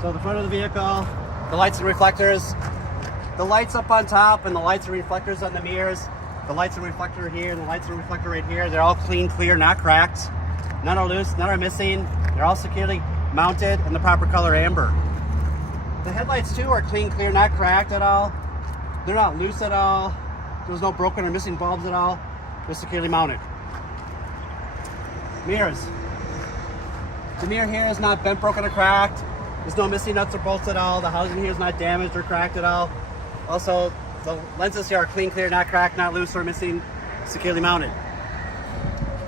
So the front of the vehicle, the lights and reflectors, the lights up on top and the lights and reflectors on the mirrors, the lights and reflector here and the lights and reflector right here, they're all clean, clear, not cracked. None are loose, none are missing. They're all securely mounted in the proper color amber. The headlights too are clean, clear, not cracked at all. They're not loose at all. There's no broken or missing bulbs at all. They're securely mounted. Mirrors. The mirror here is not bent, broken, or cracked. There's no missing nuts or bolts at all. The housing here is not damaged or cracked at all. Also, the lenses here are clean, clear, not cracked, not loose or missing, securely mounted.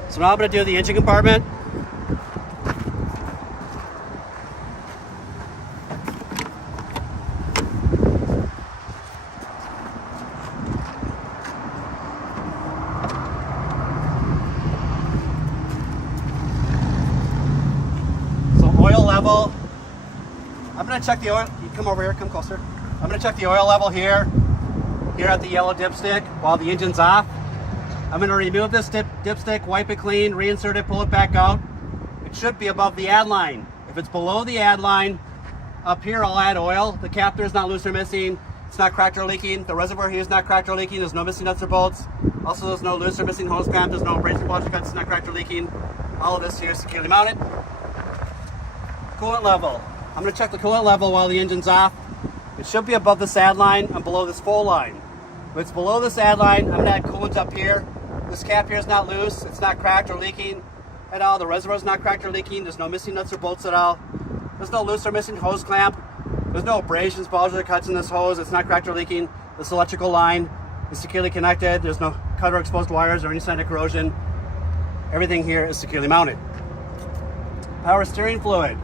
So now I'm going to do the engine compartment. Oil level. I'm going to check the oil. You come over here, come closer. I'm going to check the oil level here at the yellow dipstick while the engine's off. I'm going to remove this dipstick, wipe it clean, reinsert it, pull it back out. It should be above the add line. If it's below the add line, up here I'll add oil. The cap there is not loose or missing. It's not cracked or leaking. The reservoir here is not cracked or leaking. There's no missing nuts or bolts. Also, there's no loose or missing hose clamp. There's no abrasive bulge cuts. It's not cracked or leaking. All of this here is securely mounted. Coolant level. I'm going to check the coolant level while the engine's off. It should be above this add line and below this full line. If it's below this add line, I'm going to add coolant up here. This cap here is not loose. It's not cracked or leaking at all. The reservoir is not cracked or leaking. There's no missing nuts or bolts at all. There's no loose or missing hose clamp. There's no abrasions, bulges, or cuts in this hose. It's not cracked or leaking. This electrical line is securely connected. There's no cut or exposed wires or any sign of corrosion. Everything here is securely mounted. Power steering fluid.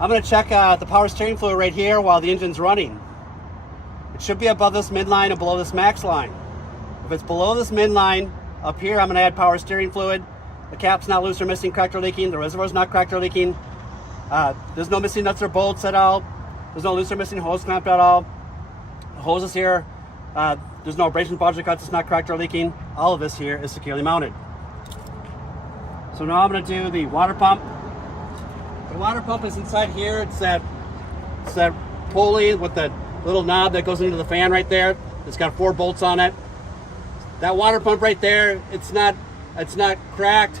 I'm going to check the power steering fluid right here while the engine's running. It should be above this midline and below this max line. If it's below this midline, up here I'm going to add power steering fluid. The cap's not loose or missing, cracked or leaking. The reservoir's not cracked or leaking. There's no missing nuts or bolts at all. There's no loose or missing hose clamp at all. The hoses here, there's no abrasion, bulge, or cuts. It's not cracked or leaking. All of this here is securely mounted. So now I'm going to do the water pump. The water pump is inside here. It's that pulley with the little knob that goes into the fan right there. It's got 4 bolts on it. That water pump right there, it's not cracked,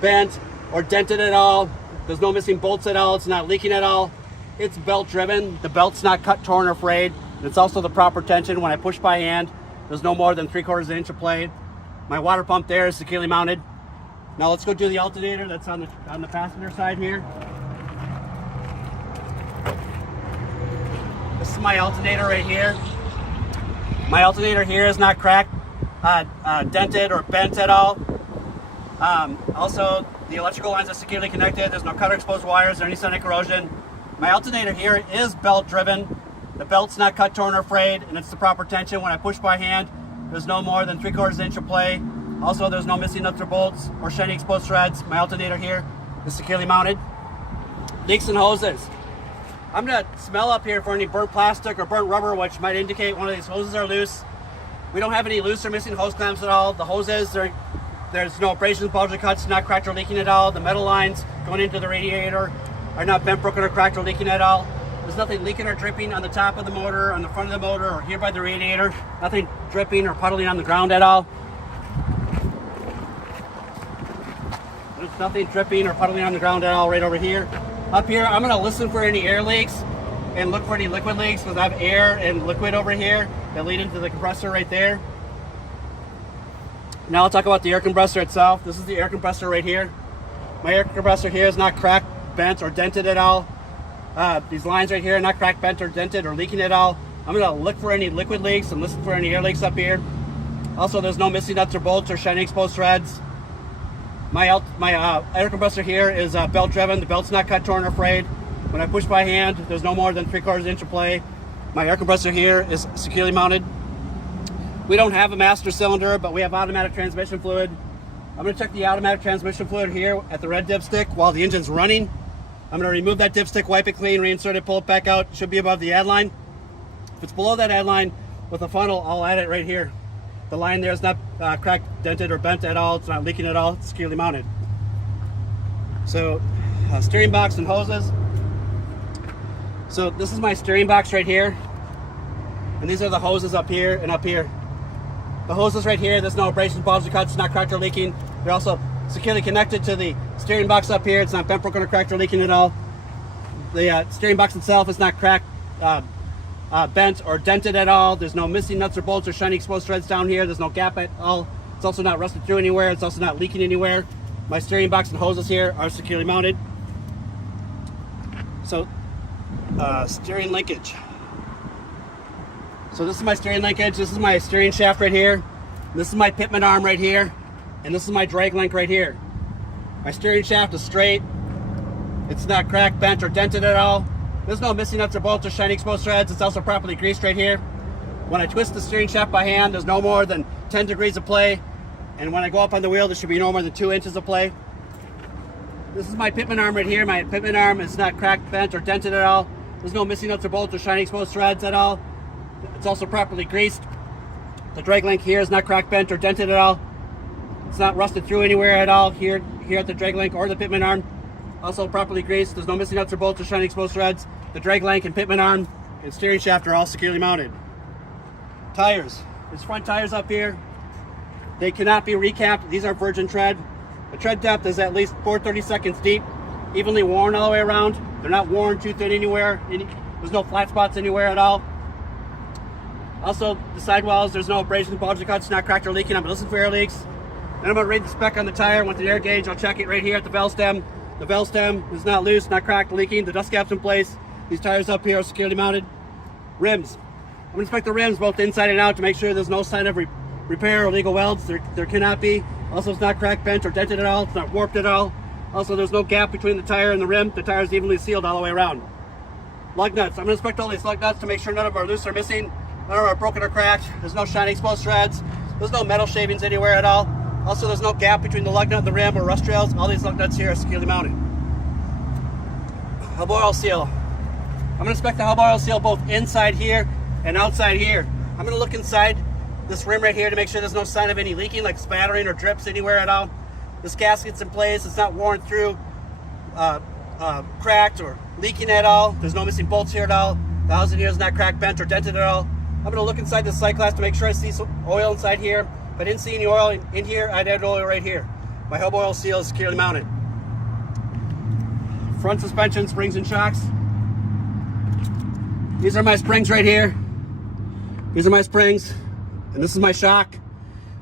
bent, or dented at all. There's no missing bolts at all. It's not leaking at all. It's belt driven. The belt's not cut, torn, or frayed. It's also the proper tension. When I push by hand, there's no more than 3/4 inch of play. My water pump there is securely mounted. Now let's go do the alternator that's on the passenger side here. This is my alternator right here. My alternator here is not cracked, dented, or bent at all. Also, the electrical lines are securely connected. There's no cut or exposed wires or any sign of corrosion. My alternator here is belt driven. The belt's not cut, torn, or frayed, and it's the proper tension. When I push by hand, there's no more than 3/4 inch of play. Also, there's no missing nuts or bolts or shiny exposed threads. My alternator here is securely mounted. Leaks and hoses. I'm going to smell up here for any burnt plastic or burnt rubber, which might indicate one of these hoses are loose. We don't have any loose or missing hose clamps at all. The hoses, there's no abrasions, bulge, or cuts, not cracked or leaking at all. The metal lines going into the radiator are not bent, broken, or cracked or leaking at all. There's nothing leaking or dripping on the top of the motor, on the front of the motor, or here by the radiator. Nothing dripping or puddling on the ground at all. There's nothing dripping or puddling on the ground at all right over here. Up here, I'm going to listen for any air leaks and look for any liquid leaks because I have air and liquid over here that lead into the compressor right there. Now I'll talk about the air compressor itself. This is the air compressor right here. My air compressor here is not cracked, bent, or dented at all. These lines right here are not cracked, bent, or dented, or leaking at all. I'm going to look for any liquid leaks and listen for any air leaks up here. Also, there's no missing nuts or bolts or shiny exposed threads. My air compressor here is belt driven. The belt's not cut, torn, or frayed. When I push by hand, there's no more than 3/4 inch of play. My air compressor here is securely mounted. We don't have a master cylinder, but we have automatic transmission fluid. I'm going to check the automatic transmission fluid here at the red dipstick while the engine's running. I'm going to remove that dipstick, wipe it clean, reinsert it, pull it back out. It should be above the add line. If it's below that add line with a funnel, I'll add it right here. The line there is not cracked, dented, or bent at all. It's not leaking at all. It's securely mounted. So, steering box and hoses. So this is my steering box right here. And these are the hoses up here and up here. The hoses right here, there's no abrasions, bulges, or cuts, it's not cracked or leaking. They're also securely connected to the steering box up here. It's not bent, broken, or cracked or leaking at all. The steering box itself is not cracked, bent, or dented at all. There's no missing nuts or bolts or shiny exposed threads down here. There's no gap at all. It's also not rusted through anywhere. It's also not leaking anywhere. My steering box and hoses here are securely mounted. So, steering linkage. So this is my steering linkage. This is my steering shaft right here. This is my pitman arm right here. And this is my drag link right here. My steering shaft is straight. It's not cracked, bent, or dented at all. There's no missing nuts or bolts or shiny exposed threads. It's also properly greased right here. When I twist the steering shaft by hand, there's no more than 10 degrees of play. And when I go up on the wheel, there should be no more than 2 inches of play. This is my pitman arm right here. My pitman arm is not cracked, bent, or dented at all. There's no missing nuts or bolts or shiny exposed threads at all. It's also properly greased. The drag link here is not cracked, bent, or dented at all. It's not rusted through anywhere at all here at the drag link or the pitman arm. Also properly greased. There's no missing nuts or bolts or shiny exposed threads. The drag link and pitman arm and steering shaft are all securely mounted. Tires. There's front tires up here. They cannot be recapped. These are virgin tread. The tread depth is at least 4/32 deep, evenly worn all the way around. They're not worn too thin anywhere. There's no flat spots anywhere at all. Also, the sidewalls, there's no abrasions, bulges, or cuts, not cracked or leaking. I'm going to listen for air leaks. Then I'm going to read the spec on the tire. With the air gauge, I'll check it right here at the valve stem. The valve stem is not loose, not cracked, leaking. The dust cap's in place. These tires up here are securely mounted. Rims. I'm going to inspect the rims both inside and out to make sure there's no sign of repair or illegal welds. There cannot be. Also, it's not cracked, bent, or dented at all. It's not warped at all. Also, there's no gap between the tire and the rim. The tire is evenly sealed all the way around. Lug nuts. I'm going to inspect all these lug nuts to make sure none of them are loose or missing. None of them are broken or cracked. There's no shiny exposed threads. There's no metal shavings anywhere at all. Also, there's no gap between the lug nut and the rim or rust trails. All these lug nuts here are securely mounted. Hub oil seal. I'm going to inspect the hub oil seal both inside here and outside here. I'm going to look inside this rim right here to make sure there's no sign of any leaking, like spattering or drips anywhere at all. This gasket's in place. It's not worn through, cracked or leaking at all. There's no missing bolts here at all. The housing here is not cracked, bent, or dented at all. I'm going to look inside this sight glass to make sure I see some oil inside here. If I didn't see any oil in here, I'd add oil right here. My hub oil seal is securely mounted. Front suspension, springs, and shocks. These are my springs right here. These are my springs, and this is my shock.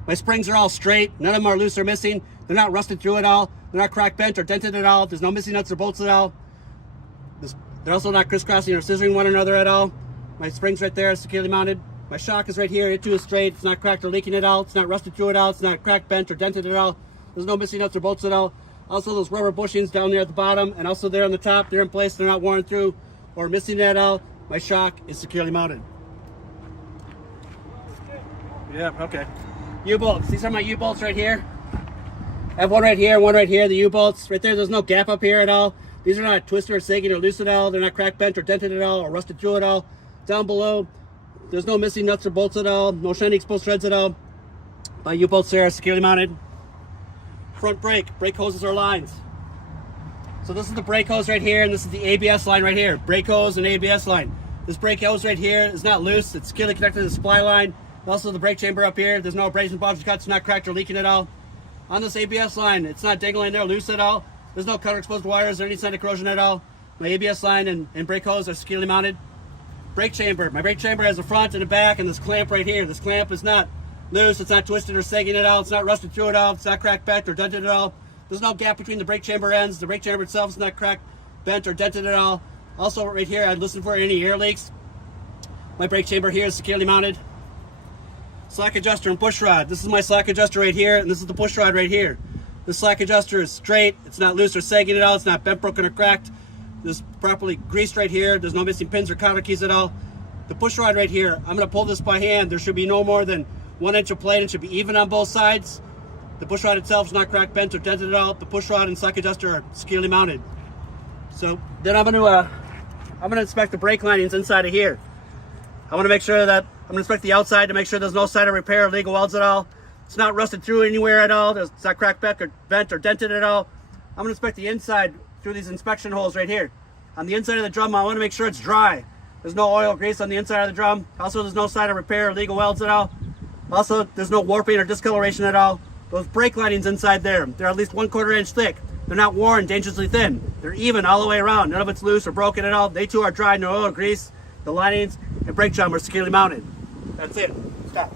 My springs are all straight. None of them are loose or missing. They're not rusted through at all. They're not cracked, bent, or dented at all. There's no missing nuts or bolts at all. They're also not crisscrossing or scissoring one another at all. My springs right there are securely mounted. My shock is right here. It too is straight. It's not cracked or leaking at all. It's not rusted through at all. It's not cracked, bent, or dented at all. There's no missing nuts or bolts at all. Also, those rubber bushings down there at the bottom and also there on the top, they're in place. They're not worn through or missing at all. My shock is securely mounted. Yeah, okay. U-bolts. These are my U-bolts right here. I have one right here, one right here. The U-bolts right there. There's no gap up here at all. These are not twisted or sagging or loose at all. They're not cracked, bent, or dented at all or rusted through at all. Down below, there's no missing nuts or bolts at all. No shiny exposed threads at all. My U-bolts there are securely mounted. Front brake. Brake hoses are lines. So this is the brake hose right here, and this is the ABS line right here. Brake hose and ABS line. This brake hose right here is not loose. It's securely connected to the supply line. Also, the brake chamber up here, there's no abrasions, bulges, cuts, not cracked or leaking at all. On this ABS line, it's not dangling there loose at all. There's no cutter exposed wires or any sign of corrosion at all. My ABS line and brake hose are securely mounted. Brake chamber. My brake chamber has a front and a back and this clamp right here. This clamp is not loose. It's not twisted or sagging at all. It's not rusted through at all. It's not cracked, bent, or dented at all. There's no gap between the brake chamber ends. The brake chamber itself is not cracked, bent, or dented at all. Also, right here, I'd listen for any air leaks. My brake chamber here is securely mounted. Slack adjuster and push rod. This is my slack adjuster right here, and this is the push rod right here. The slack adjuster is straight. It's not loose or sagging at all. It's not bent, broken, or cracked. It's properly greased right here. There's no missing pins or counter keys at all. The push rod right here, I'm going to pull this by hand. There should be no more than 1 inch of plate. It should be even on both sides. The push rod itself is not cracked, bent, or dented at all. The push rod and slack adjuster are securely mounted. So then I'm going to inspect the brake linings inside of here. I want to make sure that I'm going to inspect the outside to make sure there's no sign of repair or legal welds at all. It's not rusted through anywhere at all. It's not cracked, bent, or dented at all. I'm going to inspect the inside through these inspection holes right here. On the inside of the drum, I want to make sure it's dry. There's no oil or grease on the inside of the drum. Also, there's no sign of repair or legal welds at all. Also, there's no warping or discoloration at all. Those brake linings inside there, they're at least 1/4 inch thick. They're not worn, dangerously thin. They're even all the way around. None of it's loose or broken at all. They too are dry, no oil or grease. The linings and brake drum are securely mounted. That's it. Stop.